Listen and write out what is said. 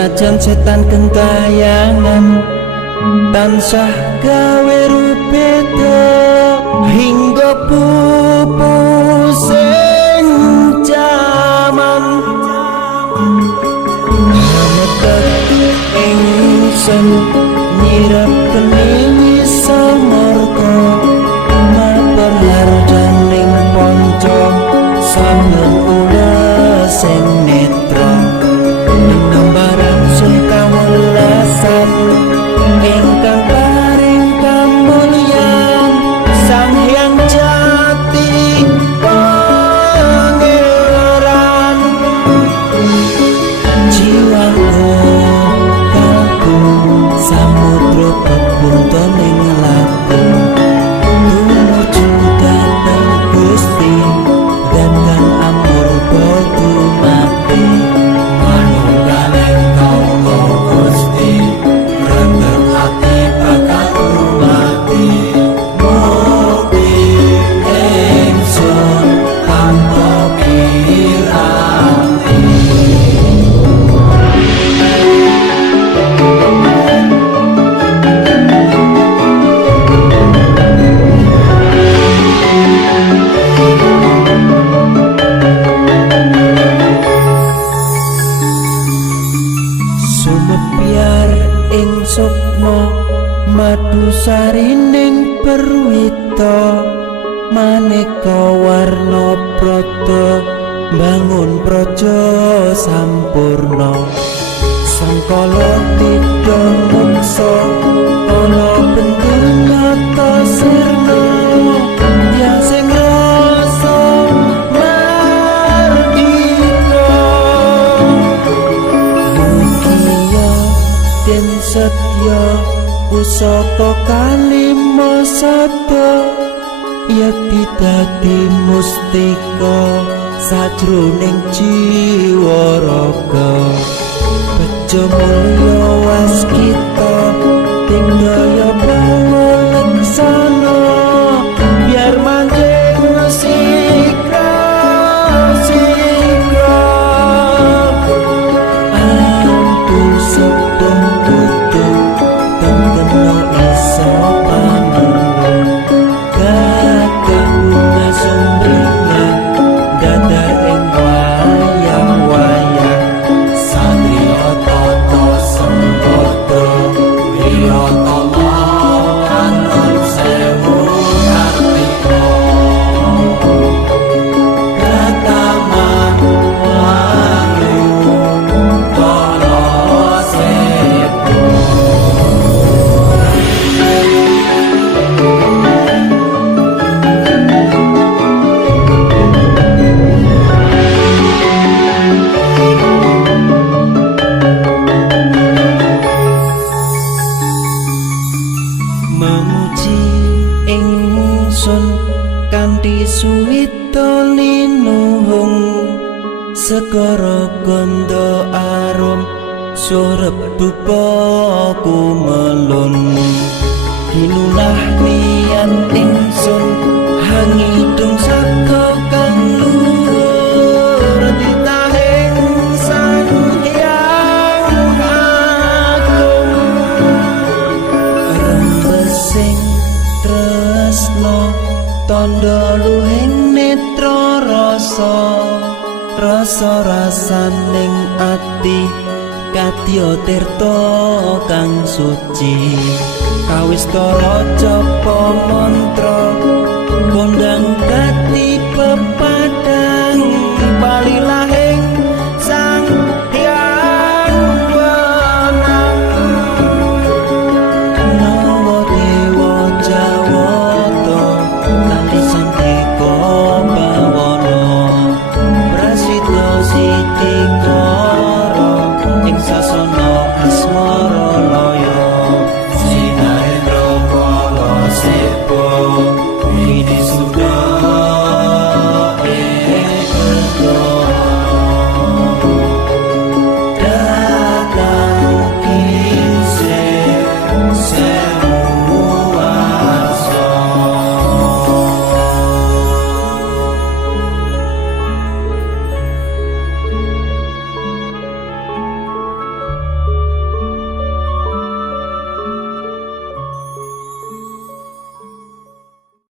Senajan setan gentayangan tansah gawe rupeda hingga pupu sing jaman hametet ingsun nyirap kening samarga mabar hardaning ponco sangen ula sing netra nambaran sun kawelasan ingkang paring kamulyan Sang Hyang Jati Pangeran jiwaku kalbu samudra pepundhaning laku tumuju dhateng Gusti dengan amur bodu mati manunggaling kaula Gusti rendeng ati bakal mati mugi ingsun tanpa piranti sumebyar ing sukma madu sarining perwita maneka warna prata bangun praja sampurna sangkala tidha muksa ana bendunata sirna ya sing rasa mardika mugia den setya pusaka kalima sada yati dadi mustika sajroning jiwa raga bejo mulya waskita tingdaya pawalaksana biar manjing sikra sikra ampun sedeng butuh tengkena iso panulung gagah bunga sumringah dadar ing wayang-wayang satria tata sembodo priyatama kanton sewu kartika rataman layu kala sepu memuji ingsun kanthi suwita linuhung segara ganda arum surep dupa kumelun hinunah niat ingsun hangidung saka kang luhur titahing Sang Hyang Agung rembesing tresna tandha luhing netra rasa rasaning ati kadya tirta kang suci kawis tara japa mantra